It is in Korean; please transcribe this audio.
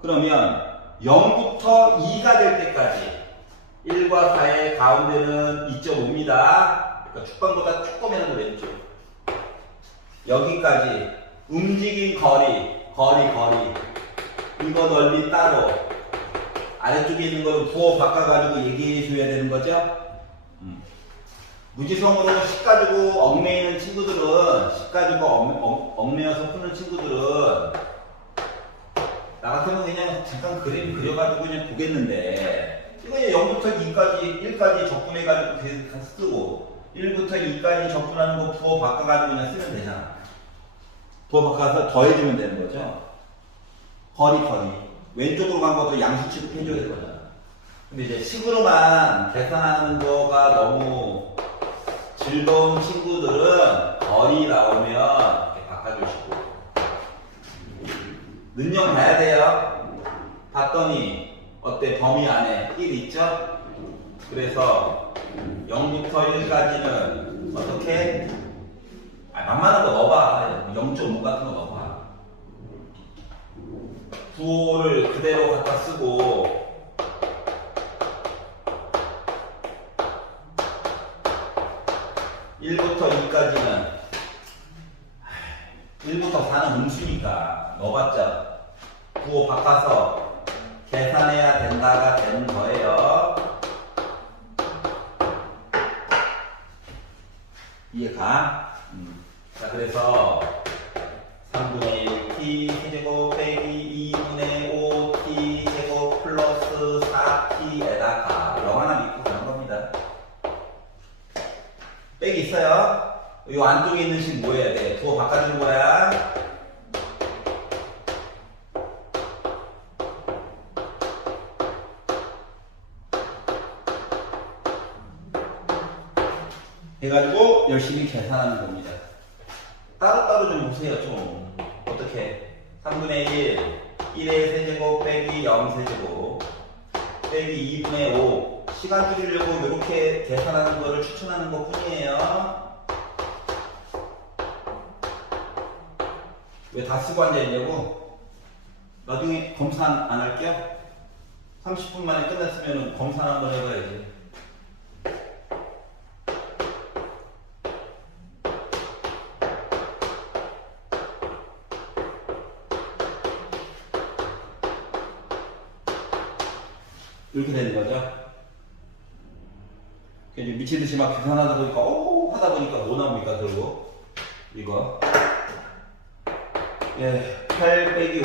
그러면 0부터 2가 될 때까지 1과 4의 가운데는 2.5입니다. 그러니까 축방보다 조금이라도 왼쪽. 여기까지 움직인 거리, 거리, 거리. 이거 넓이 따로. 아래쪽에 있는 거를 부호 바꿔가지고 얘기해 줘야 되는 거죠? 음. 무지성으로 식 가지고 얽매이는 친구들은, 식 가지고 얽, 얽, 얽매여서 푸는 친구들은, 나 같으면 그냥 잠깐 그림 그려가지고 그냥 보겠는데, 이거 그냥 0부터 2까지, 1까지 적분해가지고 계속 다 쓰고, 1부터 2까지 적분하는 거 부호 바꿔가지고 그냥 쓰면 되잖아. 부호 바꿔서 더해주면 되는 거죠. 거리, 거리. 왼쪽으로 간 것도 양수 취급해줘야 될 거잖아. 근데 이제 식으로만 계산하는 거가 너무 즐거운 친구들은 거리 나오면 이렇게 바꿔주시고. 능력 봐야 돼요. 봤더니 어때? 범위 안에 1 있죠? 그래서 0부터 1까지는 어떻게? 아, 만만한 거 넣어봐. 0.5 같은 거 넣어봐. 부호를 그대로 갖다 쓰고 1부터 2까지는 1부터 4는 음수니까 넣어봤자 부호 바꿔서 계산해야 된다가 되는 거예요. 이해가? 음. 자, 그래서 3분의 1 t 세제곱 빼기 2분의 5 t 제곱 플러스 4t에다가 0 하나 믿고 가는 겁니다. 빼기 있어요? 이 안쪽에 있는 식 뭐 해야 돼? 부호 바꿔주는 거야. 해가지고 열심히 계산하는 겁니다. 따로따로 좀 보세요, 좀. 어떻게? 3분의 1, 1의 세제곱 빼기 0 세제곱 빼기 2분의 5. 시간 줄이려고 이렇게 계산하는 거를 추천하는 것 뿐이에요. 왜 다 쓰고 앉아있냐고? 나중에 검사 안, 안 할게요? 30분 만에 끝났으면 검사 한번 해봐야지. 이렇게 되는 거죠. 이제 미친 듯이 막 계산하다 보니까 오! 하다 보니까 뭐 나옵니까 결국? 이거. 예8 빼기